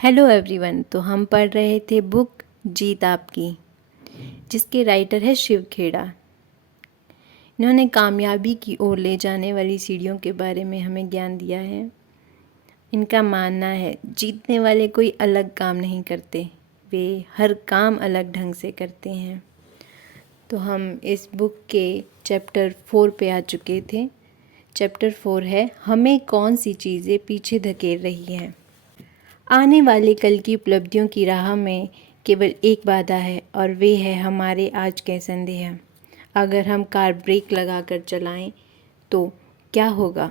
Hello everyone. तो हम पढ़ रहे थे बुक जीत आपकी, जिसके राइटर है शिव खेड़ा। इन्होंने कामयाबी की ओर ले जाने वाली सीढ़ियों के बारे में हमें ज्ञान दिया है। इनका मानना है जीतने वाले कोई अलग काम नहीं करते, वे हर काम अलग ढंग से करते हैं। तो हम इस बुक के चैप्टर 4 पे आ चुके थे। चैप्टर 4 है हमें कौन सी चीज़ें पीछे धकेल रही हैं। आने वाले कल की उपलब्धियों की राह में केवल एक बाधा है और वे है हमारे आज के संदेह। अगर हम कार ब्रेक लगाकर चलाएं तो क्या होगा?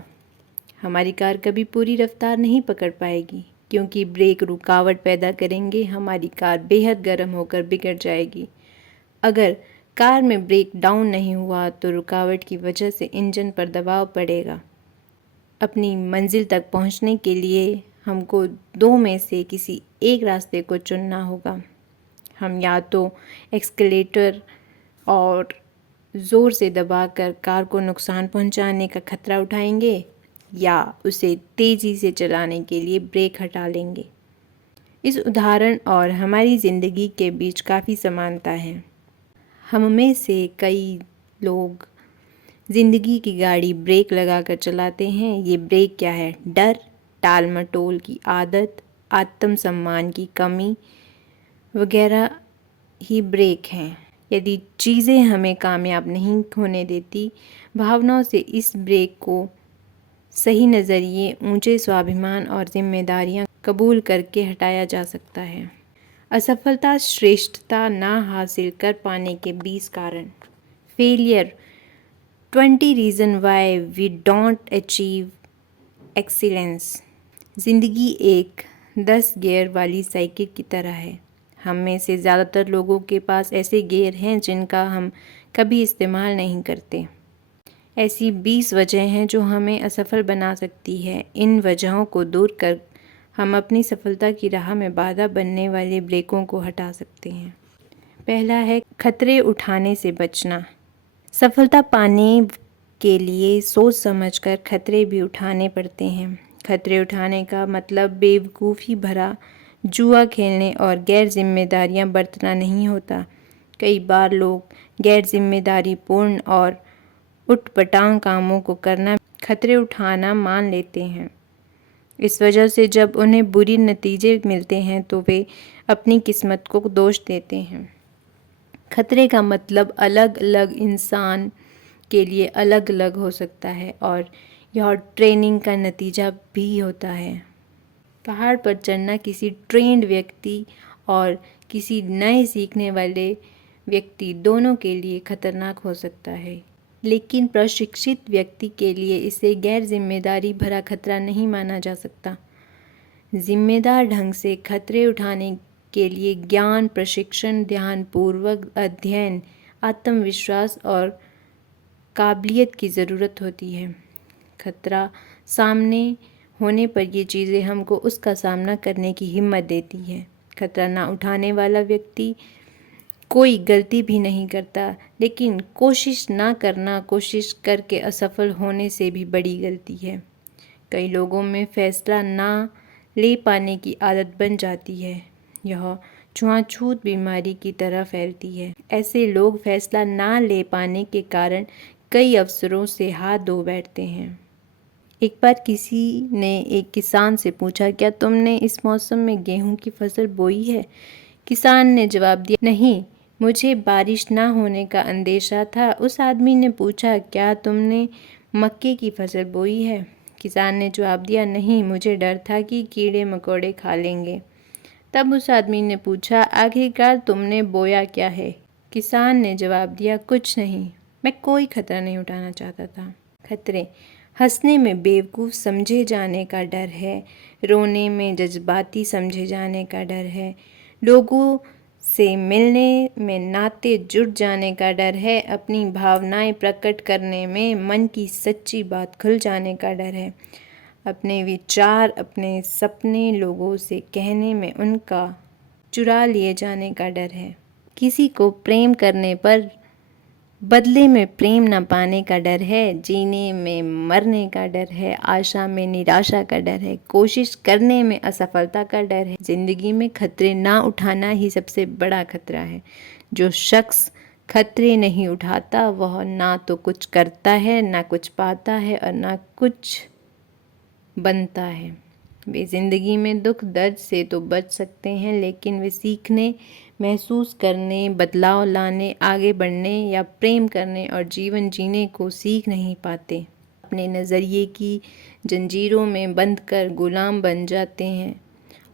हमारी कार कभी पूरी रफ्तार नहीं पकड़ पाएगी, क्योंकि ब्रेक रुकावट पैदा करेंगे। हमारी कार बेहद गर्म होकर बिगड़ जाएगी। अगर कार में ब्रेक डाउन नहीं हुआ तो रुकावट की वजह से इंजन पर दबाव पड़ेगा। अपनी मंजिल तक पहुंचने के लिए हमको दो में से किसी एक रास्ते को चुनना होगा। हम या तो एक्सीलरेटर और ज़ोर से दबाकर कार को नुकसान पहुंचाने का खतरा उठाएंगे, या उसे तेज़ी से चलाने के लिए ब्रेक हटा लेंगे। इस उदाहरण और हमारी ज़िंदगी के बीच काफ़ी समानता है। हम में से कई लोग ज़िंदगी की गाड़ी ब्रेक लगाकर चलाते हैं। ये ब्रेक क्या है? डर, टाल मटोल की आदत, आत्मसम्मान की कमी वगैरह ही ब्रेक हैं। यदि चीज़ें हमें कामयाब नहीं होने देती, भावनाओं से इस ब्रेक को सही नज़रिए, ऊंचे स्वाभिमान और जिम्मेदारियां कबूल करके हटाया जा सकता है। असफलता श्रेष्ठता ना हासिल कर पाने के 20 कारण। Failure 20 reason why we don't achieve excellence. ज़िंदगी एक 10 गियर वाली साइकिल की तरह है। हम में से ज़्यादातर लोगों के पास ऐसे गियर हैं जिनका हम कभी इस्तेमाल नहीं करते। ऐसी 20 वजह हैं जो हमें असफल बना सकती है। इन वजहों को दूर कर हम अपनी सफलता की राह में बाधा बनने वाले ब्रेकों को हटा सकते हैं। पहला है खतरे उठाने से बचना। सफलता पाने के लिए सोच समझकर खतरे भी उठाने पड़ते हैं। खतरे उठाने का मतलब बेवकूफ़ी भरा जुआ खेलने और गैर जिम्मेदारियां बरतना नहीं होता। कई बार लोग गैर जिम्मेदारीपूर्ण और उटपटांग कामों को करना खतरे उठाना मान लेते हैं। इस वजह से जब उन्हें बुरी नतीजे मिलते हैं तो वे अपनी किस्मत को दोष देते हैं। खतरे का मतलब अलग अलग इंसान के लिए अलग अलग हो सकता है और यह ट्रेनिंग का नतीजा भी होता है। पहाड़ पर चढ़ना किसी ट्रेंड व्यक्ति और किसी नए सीखने वाले व्यक्ति दोनों के लिए खतरनाक हो सकता है, लेकिन प्रशिक्षित व्यक्ति के लिए इसे गैर जिम्मेदारी भरा खतरा नहीं माना जा सकता। जिम्मेदार ढंग से खतरे उठाने के लिए ज्ञान, प्रशिक्षण, ध्यानपूर्वक अध्ययन, आत्मविश्वास और काबिलियत की ज़रूरत होती है। खतरा सामने होने पर ये चीज़ें हमको उसका सामना करने की हिम्मत देती है। खतरा ना उठाने वाला व्यक्ति कोई गलती भी नहीं करता, लेकिन कोशिश ना करना, कोशिश करके असफल होने से भी बड़ी गलती है। कई लोगों में फैसला ना ले पाने की आदत बन जाती है। यह छुआछूत बीमारी की तरह फैलती है। ऐसे लोग फैसला ना ले पाने के कारण कई अवसरों से हाथ धो बैठते हैं। एक बार किसी ने एक किसान से पूछा, क्या तुमने इस मौसम में गेहूं की फसल बोई है? किसान ने जवाब दिया, नहीं, मुझे बारिश ना होने का अंदेशा था। उस आदमी ने पूछा, क्या तुमने मक्के की फसल बोई है? किसान ने जवाब दिया, नहीं, मुझे डर था कि कीड़े मकोड़े खा लेंगे। तब उस आदमी ने पूछा, आखिरकार तुमने बोया क्या है? किसान ने जवाब दिया, कुछ नहीं, मैं कोई खतरा नहीं उठाना चाहता था। खतरे: हंसने में बेवकूफ़ समझे जाने का डर है, रोने में जज्बाती समझे जाने का डर है, लोगों से मिलने में नाते जुड़ जाने का डर है, अपनी भावनाएं प्रकट करने में मन की सच्ची बात खुल जाने का डर है, अपने विचार, अपने सपने लोगों से कहने में उनका चुरा लिए जाने का डर है। किसी को प्रेम करने पर बदले में प्रेम न पाने का डर है, जीने में मरने का डर है, आशा में निराशा का डर है, कोशिश करने में असफलता का डर है। जिंदगी में खतरे ना उठाना ही सबसे बड़ा खतरा है। जो शख्स खतरे नहीं उठाता वह ना तो कुछ करता है, ना कुछ पाता है और ना कुछ बनता है। वे ज़िंदगी में दुख दर्द से तो बच सकते हैं, लेकिन वे सीखने, महसूस करने, बदलाव लाने, आगे बढ़ने या प्रेम करने और जीवन जीने को सीख नहीं पाते। अपने नज़रिए की जंजीरों में बंध कर गुलाम बन जाते हैं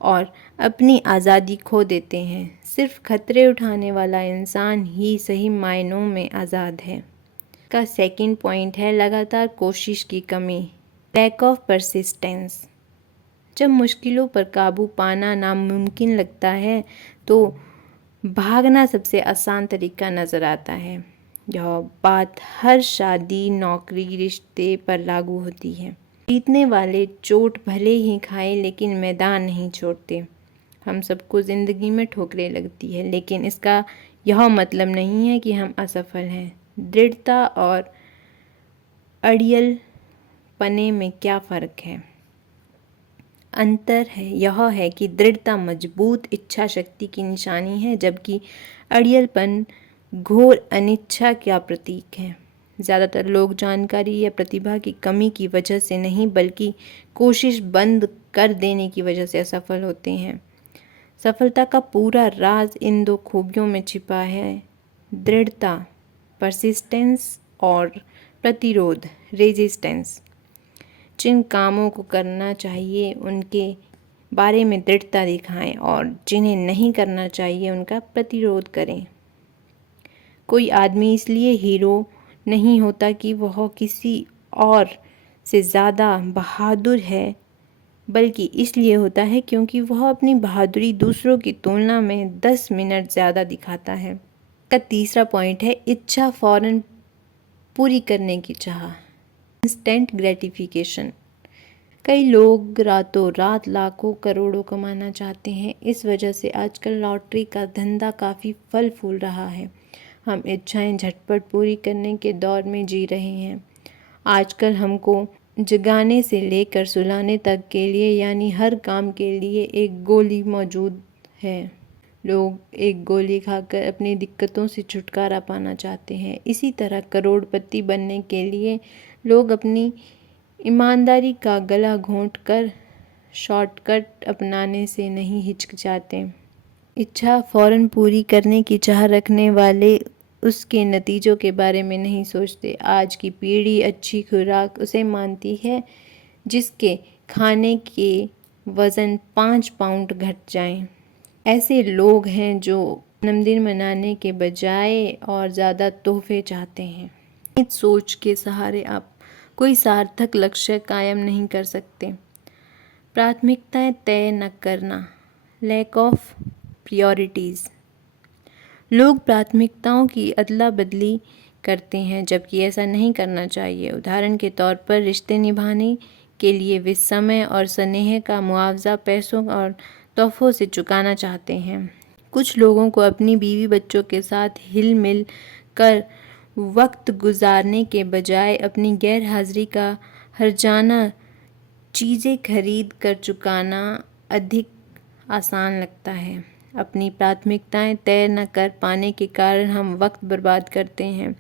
और अपनी आज़ादी खो देते हैं। सिर्फ खतरे उठाने वाला इंसान ही सही मायनों में आज़ाद है। का सेकंड पॉइंट है लगातार कोशिश की कमी, लैक ऑफ परसिस्टेंस। जब मुश्किलों पर काबू पाना नामुमकिन लगता है तो भागना सबसे आसान तरीका नज़र आता है। यह बात हर शादी, नौकरी, रिश्ते पर लागू होती है। जीतने वाले चोट भले ही खाएं लेकिन मैदान नहीं छोड़ते। हम सबको ज़िंदगी में ठोकरें लगती है, लेकिन इसका यह मतलब नहीं है कि हम असफल हैं। दृढ़ता और अड़ियल पने में क्या फ़र्क है? अंतर है यह है कि दृढ़ता मजबूत इच्छा शक्ति की निशानी है, जबकि अड़ियलपन घोर अनिच्छा का प्रतीक है। ज़्यादातर लोग जानकारी या प्रतिभा की कमी की वजह से नहीं, बल्कि कोशिश बंद कर देने की वजह से असफल होते हैं। सफलता का पूरा राज इन दो खूबियों में छिपा है, दृढ़ता, परसिस्टेंस, और प्रतिरोध, रेजिस्टेंस। जिन कामों को करना चाहिए उनके बारे में दृढ़ता दिखाएं और जिन्हें नहीं करना चाहिए उनका प्रतिरोध करें। कोई आदमी इसलिए हीरो नहीं होता कि वह किसी और से ज़्यादा बहादुर है, बल्कि इसलिए होता है क्योंकि वह अपनी बहादुरी दूसरों की तुलना में 10 मिनट ज़्यादा दिखाता है। का तीसरा पॉइंट है इच्छा फौरन पूरी करने की चाह, इंस्टेंट ग्रेटिफिकेशन। कई लोग रातों रात लाखों करोड़ों कमाना चाहते हैं। इस वजह से आजकल लॉटरी का धंधा काफ़ी फल फूल रहा है। हम इच्छाएं झटपट पूरी करने के दौर में जी रहे हैं। आजकल हमको जगाने से लेकर सुलाने तक के लिए, यानी हर काम के लिए एक गोली मौजूद है। लोग एक गोली खाकर अपनी दिक्कतों से छुटकारा पाना चाहते हैं। इसी तरह करोड़पति बनने के लिए लोग अपनी ईमानदारी का गला घोंट कर शॉर्टकट अपनाने से नहीं हिचकिचाते। इच्छा फौरन पूरी करने की चाह रखने वाले उसके नतीजों के बारे में नहीं सोचते। आज की पीढ़ी अच्छी खुराक उसे मानती है जिसके खाने के वज़न 5 पाउंड घट जाएं। ऐसे लोग हैं जो जन्मदिन मनाने के बजाय और ज़्यादा तोहफे चाहते हैं। इस सोच के सहारे आप कोई सार्थक लक्ष्य कायम नहीं कर सकते। प्राथमिकताएं तय न करना, लैक ऑफ प्रायोरिटीज़। लोग प्राथमिकताओं की अदला बदली करते हैं, जबकि ऐसा नहीं करना चाहिए। उदाहरण के तौर पर रिश्ते निभाने के लिए वे समय और स्नेह का मुआवजा पैसों और तोहफों से चुकाना चाहते हैं। कुछ लोगों को अपनी बीवी बच्चों के साथ हिल मिल कर वक्त गुजारने के बजाय अपनी गैर हाजिरी का हर्जाना चीज़ें खरीद कर चुकाना अधिक आसान लगता है। अपनी प्राथमिकताएं तय न कर पाने के कारण हम वक्त बर्बाद करते हैं।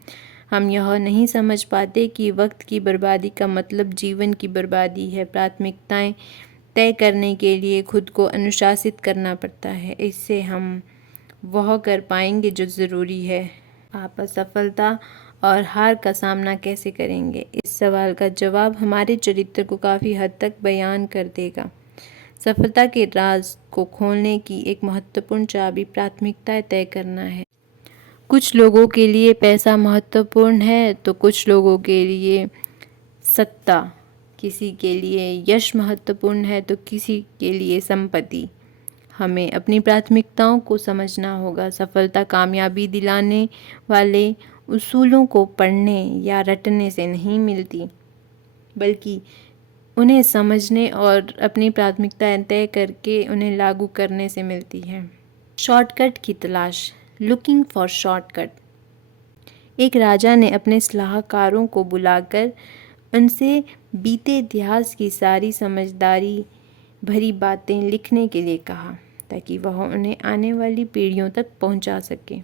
हम यह नहीं समझ पाते कि वक्त की बर्बादी का मतलब जीवन की बर्बादी है। प्राथमिकताएं तय करने के लिए खुद को अनुशासित करना पड़ता है। इससे हम वह कर पाएंगे जो ज़रूरी है। आप असफलता और हार का सामना कैसे करेंगे? इस सवाल का जवाब हमारे चरित्र को काफ़ी हद तक बयान कर देगा। सफलता के राज को खोलने की एक महत्वपूर्ण चाबी प्राथमिकताएं तय करना है। कुछ लोगों के लिए पैसा महत्वपूर्ण है तो कुछ लोगों के लिए सत्ता, किसी के लिए यश महत्वपूर्ण है तो किसी के लिए संपत्ति। हमें अपनी प्राथमिकताओं को समझना होगा। सफलता कामयाबी दिलाने वाले उसूलों को पढ़ने या रटने से नहीं मिलती, बल्कि उन्हें समझने और अपनी प्राथमिकताएं तय करके उन्हें लागू करने से मिलती है। शॉर्टकट की तलाश, लुकिंग फॉर शॉर्टकट। एक राजा ने अपने सलाहकारों को बुलाकर उनसे बीते इतिहास की सारी समझदारी भरी बातें लिखने के लिए कहा ताकि वह उन्हें आने वाली पीढ़ियों तक पहुंचा सके।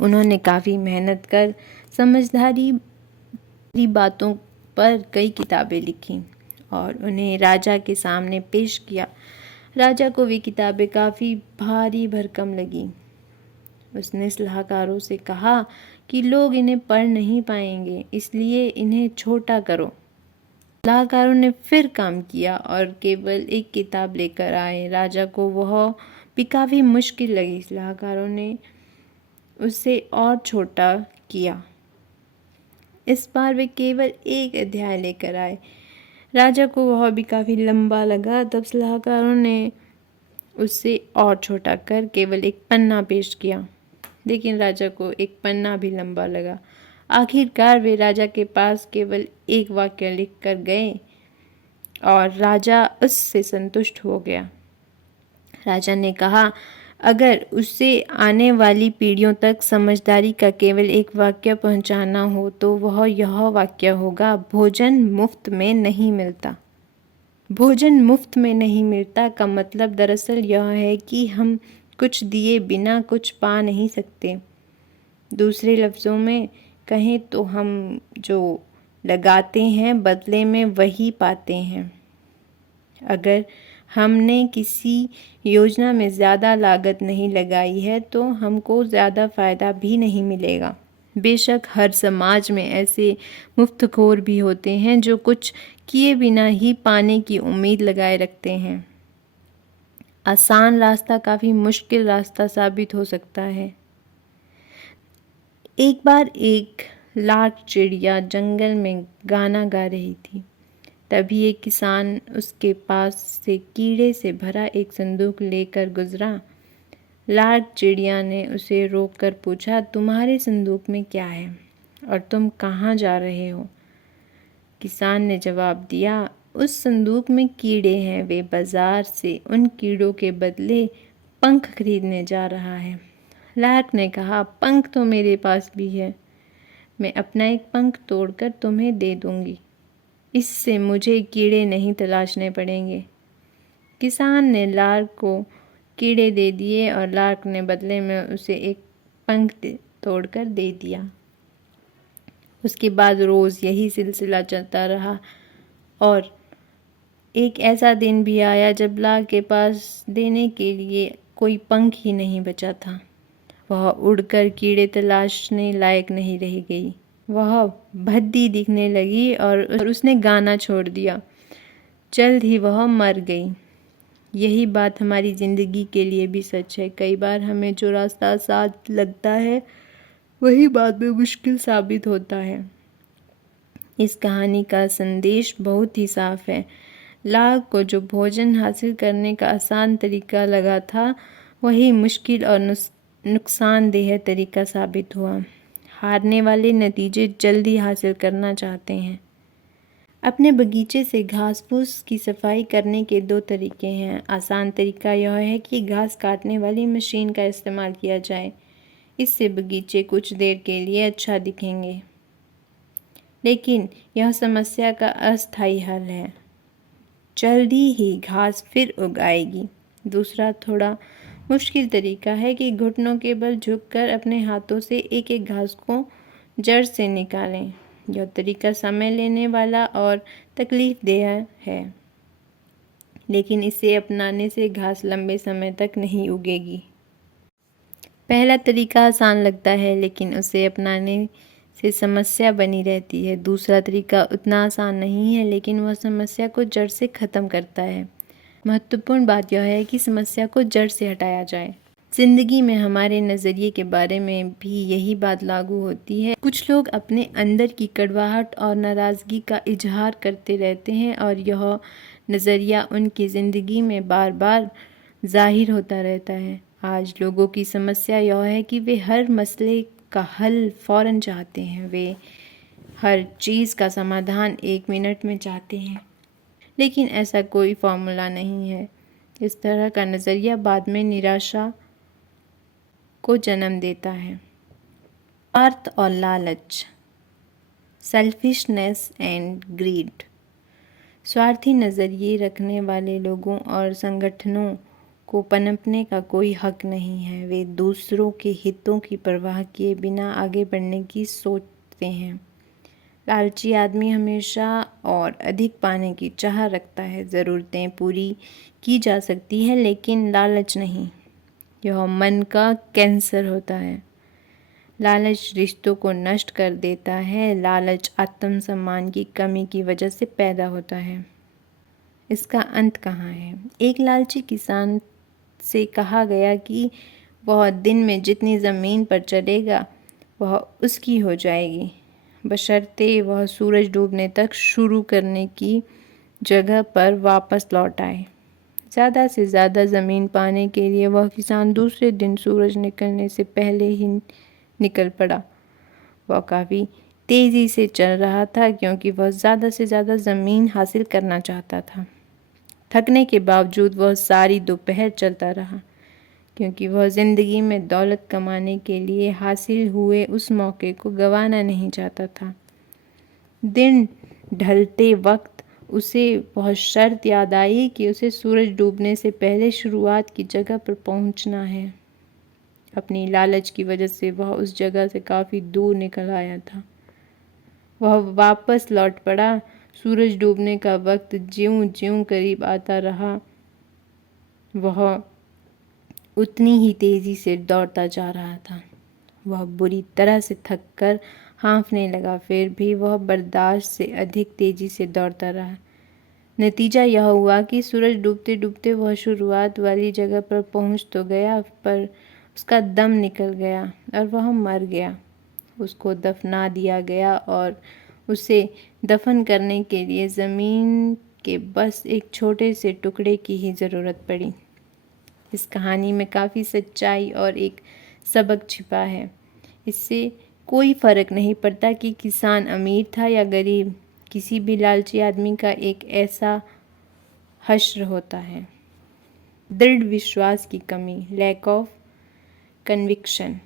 उन्होंने काफ़ी मेहनत कर समझदारी भरी बातों पर कई किताबें लिखीं और उन्हें राजा के सामने पेश किया। राजा को वे किताबें काफ़ी भारी भरकम लगीं। उसने सलाहकारों से कहा कि लोग इन्हें पढ़ नहीं पाएंगे, इसलिए इन्हें छोटा करो। सलाहकारों ने फिर काम किया और केवल एक किताब लेकर आए। राजा को वह भी काफ़ी मुश्किल लगी। सलाहकारों ने उसे और छोटा किया। इस बार वे केवल एक अध्याय लेकर आए। राजा को वह भी काफ़ी लंबा लगा। तब सलाहकारों ने उससे और छोटा कर केवल एक पन्ना पेश किया, लेकिन राजा को एक पन्ना भी लंबा लगा। आखिरकार वे राजा के पास केवल एक वाक्य लिख कर गए और राजा उससे संतुष्ट हो गया। राजा ने कहा, अगर उसे आने वाली पीढ़ियों तक समझदारी का केवल एक वाक्य पहुंचाना हो तो वह यह वाक्य होगा, भोजन मुफ्त में नहीं मिलता। भोजन मुफ्त में नहीं मिलता का मतलब दरअसल यह है कि हम कुछ दिए बिना कुछ पा नहीं सकते। दूसरे लफ्ज़ों में कहें तो हम जो लगाते हैं बदले में वही पाते हैं। अगर हमने किसी योजना में ज़्यादा लागत नहीं लगाई है तो हमको ज़्यादा फ़ायदा भी नहीं मिलेगा। बेशक हर समाज में ऐसे मुफ्तखोर भी होते हैं जो कुछ किए बिना ही पाने की उम्मीद लगाए रखते हैं। आसान रास्ता काफ़ी मुश्किल रास्ता साबित हो सकता है। एक बार एक लाख चिड़िया जंगल में गाना गा रही थी। तभी एक किसान उसके पास से कीड़े से भरा एक संदूक लेकर गुजरा। लाख चिड़िया ने उसे रोककर पूछा, तुम्हारे संदूक में क्या है और तुम कहाँ जा रहे हो? किसान ने जवाब दिया, उस संदूक में कीड़े हैं, वे बाजार से उन कीड़ों के बदले पंख खरीदने जा रहा है। लाख ने कहा, पंख तो मेरे पास भी है, मैं अपना एक पंख तोड़कर तुम्हें दे दूंगी, इससे मुझे कीड़े नहीं तलाशने पड़ेंगे। किसान ने लाख को कीड़े दे दिए और लाख ने बदले में उसे एक पंख तोड़कर दे दिया। उसके बाद रोज़ यही सिलसिला चलता रहा और एक ऐसा दिन भी आया जब लाख के पास देने के लिए कोई पंख ही नहीं बचा था। वह उड़कर कीड़े तलाशने लायक नहीं रह गई। वह भद्दी दिखने लगी और उसने गाना छोड़ दिया। जल्द ही वह मर गई। यही बात हमारी ज़िंदगी के लिए भी सच है। कई बार हमें जो रास्ता आसान लगता है वही बाद में मुश्किल साबित होता है। इस कहानी का संदेश बहुत ही साफ है। लाख को जो भोजन हासिल करने का आसान तरीका लगा था वही मुश्किल और नुकसानदेह तरीका साबित हुआ। हारने वाले नतीजे जल्दी हासिल करना चाहते हैं। अपने बगीचे से घास फूस की सफाई करने के दो तरीके हैं। आसान तरीका यह है कि घास काटने वाली मशीन का इस्तेमाल किया जाए। इससे बगीचे कुछ देर के लिए अच्छा दिखेंगे, लेकिन यह समस्या का अस्थायी हल है। जल्दी ही घास फिर उग आएगी। दूसरा थोड़ा मुश्किल तरीका है कि घुटनों के बल झुककर अपने हाथों से एक एक घास को जड़ से निकालें। यह तरीका समय लेने वाला और तकलीफदेह है, लेकिन इसे अपनाने से घास लंबे समय तक नहीं उगेगी। पहला तरीका आसान लगता है, लेकिन उसे अपनाने से समस्या बनी रहती है। दूसरा तरीका उतना आसान नहीं है, लेकिन वह समस्या को जड़ से ख़त्म करता है। महत्वपूर्ण बात यह है कि समस्या को जड़ से हटाया जाए। ज़िंदगी में हमारे नज़रिए के बारे में भी यही बात लागू होती है। कुछ लोग अपने अंदर की कड़वाहट और नाराज़गी का इजहार करते रहते हैं और यह नज़रिया उनकी ज़िंदगी में बार बार ज़ाहिर होता रहता है। आज लोगों की समस्या यह है कि वे हर मसले का हल फ़ौरन चाहते हैं। वे हर चीज़ का समाधान 1 मिनट में चाहते हैं, लेकिन ऐसा कोई फॉर्मूला नहीं है। इस तरह का नज़रिया बाद में निराशा को जन्म देता है। स्वार्थ और लालच, सेल्फिशनेस एंड ग्रीड। स्वार्थी नज़रिए रखने वाले लोगों और संगठनों को पनपने का कोई हक नहीं है। वे दूसरों के हितों की परवाह किए बिना आगे बढ़ने की सोचते हैं। लालची आदमी हमेशा और अधिक पाने की चाह रखता है। ज़रूरतें पूरी की जा सकती है लेकिन लालच नहीं। यह मन का कैंसर होता है। लालच रिश्तों को नष्ट कर देता है। लालच आत्मसम्मान की कमी की वजह से पैदा होता है। इसका अंत कहाँ है? एक लालची किसान से कहा गया कि वह दिन में जितनी ज़मीन पर चलेगा वह उसकी हो जाएगी, बशर्ते वह सूरज डूबने तक शुरू करने की जगह पर वापस लौट आए। ज़्यादा से ज़्यादा ज़मीन पाने के लिए वह किसान दूसरे दिन सूरज निकलने से पहले ही निकल पड़ा। वह काफ़ी तेज़ी से चल रहा था क्योंकि वह ज़्यादा से ज़्यादा ज़मीन हासिल करना चाहता था। थकने के बावजूद वह सारी दोपहर चलता रहा क्योंकि वह ज़िंदगी में दौलत कमाने के लिए हासिल हुए उस मौके को गंवाना नहीं चाहता था। दिन ढलते वक्त उसे वह शर्त याद आई कि उसे सूरज डूबने से पहले शुरुआत की जगह पर पहुंचना है। अपनी लालच की वजह से वह उस जगह से काफ़ी दूर निकल आया था। वह वापस लौट पड़ा। सूरज डूबने का वक्त ज्यों-ज्यों करीब आता रहा वह उतनी ही तेज़ी से दौड़ता जा रहा था। वह बुरी तरह से थककर हाँफने लगा, फिर भी वह बर्दाश्त से अधिक तेज़ी से दौड़ता रहा। नतीजा यह हुआ कि सूरज डूबते डूबते वह शुरुआत वाली जगह पर पहुंच तो गया, पर उसका दम निकल गया और वह मर गया। उसको दफना दिया गया और उसे दफन करने के लिए ज़मीन के बस एक छोटे से टुकड़े की ही ज़रूरत पड़ी। इस कहानी में काफ़ी सच्चाई और एक सबक छिपा है। इससे कोई फ़र्क नहीं पड़ता कि किसान अमीर था या गरीब, किसी भी लालची आदमी का एक ऐसा हश्र होता है। दृढ़ विश्वास की कमी, लैक ऑफ कन्विक्शन।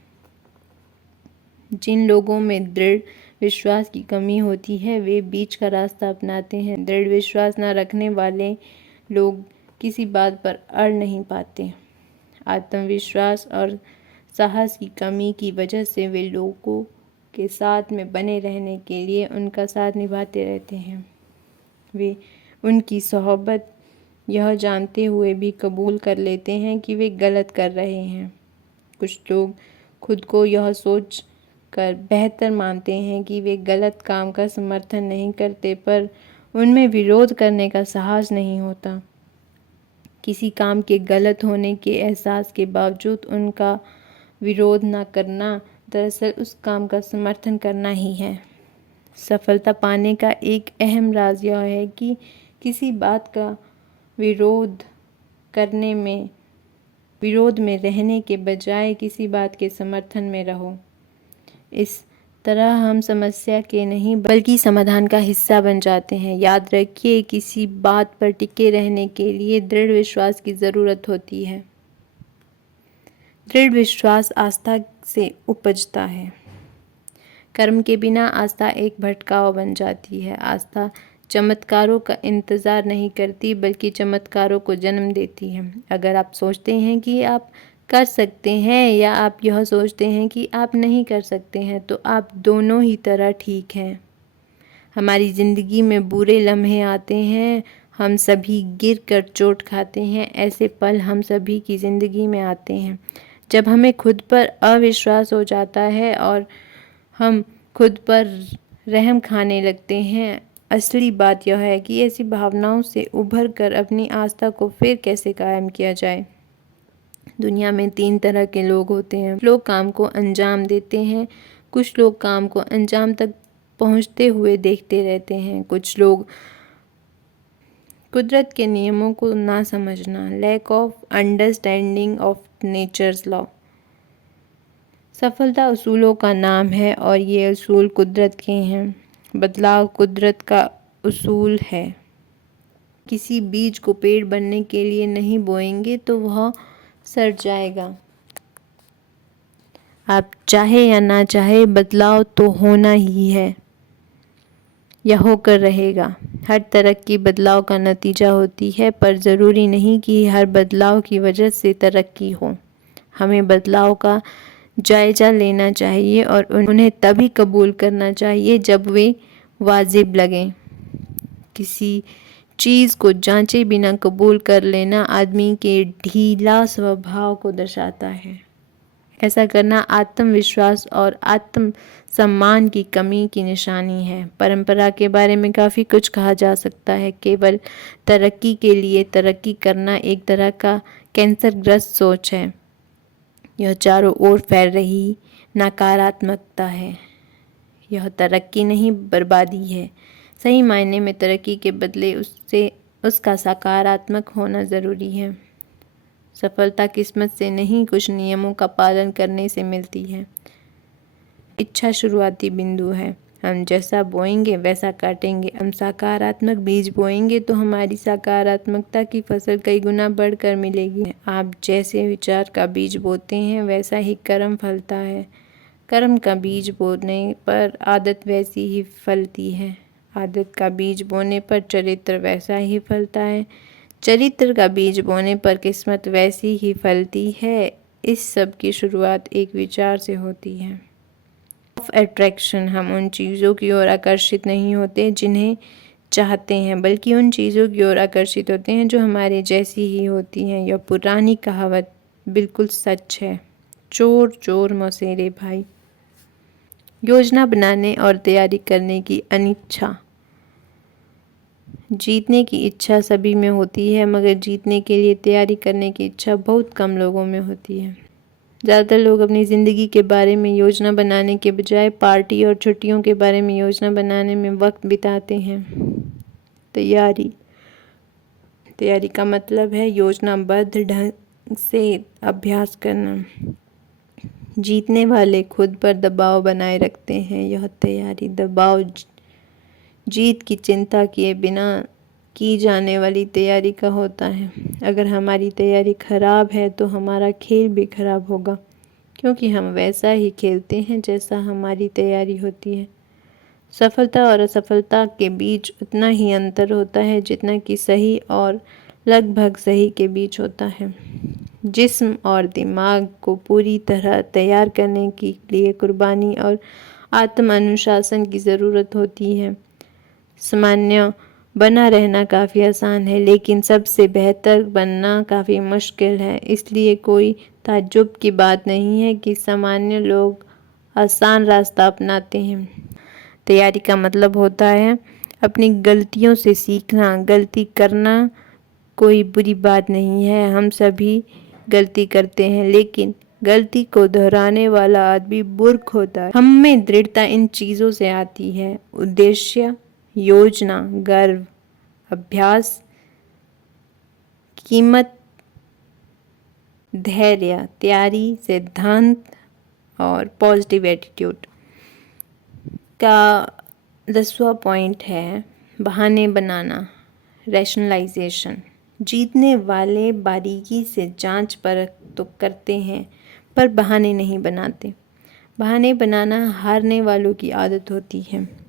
जिन लोगों में दृढ़ विश्वास की कमी होती है वे बीच का रास्ता अपनाते हैं। दृढ़ विश्वास न रखने वाले लोग किसी बात पर अड़ नहीं पाते। आत्मविश्वास और साहस की कमी की वजह से वे लोगों के साथ में बने रहने के लिए उनका साथ निभाते रहते हैं। वे उनकी सोहबत यह जानते हुए भी कबूल कर लेते हैं कि वे गलत कर रहे हैं। कुछ लोग खुद को यह सोच कर बेहतर मानते हैं कि वे गलत काम का समर्थन नहीं करते, पर उनमें विरोध करने का साहस नहीं होता। किसी काम के गलत होने के एहसास के बावजूद उनका विरोध न करना दरअसल उस काम का समर्थन करना ही है। सफलता पाने का एक अहम राज यह है कि किसी बात का विरोध में रहने के बजाय किसी बात के समर्थन में रहो। इस तरह हम समस्या के नहीं बल्कि समाधान का हिस्सा बन जाते हैं। याद रखिए, किसी बात पर टिके रहने के लिए दृढ़ विश्वास की ज़रूरत होती है। दृढ़ विश्वास आस्था से उपजता है। कर्म के बिना आस्था एक भटकाव बन जाती है। आस्था चमत्कारों का इंतज़ार नहीं करती बल्कि चमत्कारों को जन्म देती है। अगर आप सोचते हैं कि आप कर सकते हैं या आप यह सोचते हैं कि आप नहीं कर सकते हैं तो आप दोनों ही तरह ठीक हैं। हमारी ज़िंदगी में बुरे लम्हे आते हैं, हम सभी गिर कर चोट खाते हैं। ऐसे पल हम सभी की ज़िंदगी में आते हैं जब हमें खुद पर अविश्वास हो जाता है और हम खुद पर रहम खाने लगते हैं। असली बात यह है कि ऐसी भावनाओं से उभर कर अपनी आस्था को फिर कैसे कायम किया जाए। दुनिया में 3 तरह के लोग होते हैं। लोग काम को अंजाम देते हैं, कुछ लोग काम को अंजाम तक पहुंचते हुए देखते रहते हैं, कुछ लोग कुदरत के नियमों को ना समझना, lack of understanding of nature's law. सफलता उसूलों का नाम है और ये उसूल कुदरत के हैं। बदलाव कुदरत का उसूल है। किसी बीज को पेड़ बनने के लिए नहीं बोएंगे तो वह सड़ जाएगा। आप चाहे या ना चाहे बदलाव तो होना ही है या होकर रहेगा। हर तरक्की बदलाव का नतीजा होती है, पर ज़रूरी नहीं कि हर बदलाव की वजह से तरक्की हो। हमें बदलाव का जायज़ा लेना चाहिए और उन्हें तभी कबूल करना चाहिए जब वे वाजिब लगें। किसी चीज़ को जांचे बिना कबूल कर लेना आदमी के ढीला स्वभाव को दर्शाता है। ऐसा करना आत्मविश्वास और आत्म सम्मान की कमी की निशानी है। परंपरा के बारे में काफ़ी कुछ कहा जा सकता है। केवल तरक्की के लिए तरक्की करना एक तरह का कैंसरग्रस्त सोच है। यह चारों ओर फैल रही नकारात्मकता है। यह तरक्की नहीं, बर्बादी है। सही मायने में तरक्की के बदले उसका सकारात्मक होना ज़रूरी है। सफलता किस्मत से नहीं, कुछ नियमों का पालन करने से मिलती है। इच्छा शुरुआती बिंदु है। हम जैसा बोएंगे वैसा काटेंगे। हम सकारात्मक बीज बोएंगे तो हमारी सकारात्मकता की फसल कई गुना बढ़कर मिलेगी। आप जैसे विचार का बीज बोते हैं वैसा ही कर्म फलता है। कर्म का बीज बोने पर आदत वैसी ही फलती है। आदत का बीज बोने पर चरित्र वैसा ही फलता है। चरित्र का बीज बोने पर किस्मत वैसी ही फलती है। इस सब की शुरुआत एक विचार से होती है। ऑफ अट्रैक्शन, हम उन चीज़ों की ओर आकर्षित नहीं होते जिन्हें चाहते हैं, बल्कि उन चीज़ों की ओर आकर्षित होते हैं जो हमारे जैसी ही होती हैं। यह पुरानी कहावत बिल्कुल सच है। चोर चोर मौसेरे भाई। योजना बनाने और तैयारी करने की अनिच्छा। जीतने की इच्छा सभी में होती है, मगर जीतने के लिए तैयारी करने की इच्छा बहुत कम लोगों में होती है। ज़्यादातर लोग अपनी ज़िंदगी के बारे में योजना बनाने के बजाय पार्टी और छुट्टियों के बारे में योजना बनाने में वक्त बिताते हैं। तैयारी का मतलब है योजनाबद्ध ढंग से अभ्यास करना। जीतने वाले खुद पर दबाव बनाए रखते हैं। यह तैयारी दबाव जीत की चिंता किए बिना की जाने वाली तैयारी का होता है। अगर हमारी तैयारी खराब है तो हमारा खेल भी खराब होगा, क्योंकि हम वैसा ही खेलते हैं जैसा हमारी तैयारी होती है। सफलता और असफलता के बीच उतना ही अंतर होता है जितना कि सही और लगभग सही के बीच होता है। जिस्म और दिमाग को पूरी तरह तैयार करने के लिए कुर्बानी और आत्म अनुशासन की ज़रूरत होती है। सामान्य बना रहना काफ़ी आसान है, लेकिन सबसे बेहतर बनना काफ़ी मुश्किल है। इसलिए कोई ताज्जुब की बात नहीं है कि सामान्य लोग आसान रास्ता अपनाते हैं। तैयारी का मतलब होता है अपनी गलतियों से सीखना। गलती करना कोई बुरी बात नहीं है। हम सभी गलती करते हैं, लेकिन गलती को दोहराने वाला आदमी मूर्ख होता है। हम में दृढ़ता इन चीज़ों से आती है: उद्देश्य, योजना, गर्व, अभ्यास, कीमत, धैर्य, तैयारी, सिद्धांत और पॉजिटिव एटीट्यूड। का 10वां पॉइंट है बहाने बनाना, रैशनलाइजेशन। जीतने वाले बारीकी से जांच परख तो करते हैं, पर बहाने नहीं बनाते। बहाने बनाना हारने वालों की आदत होती है।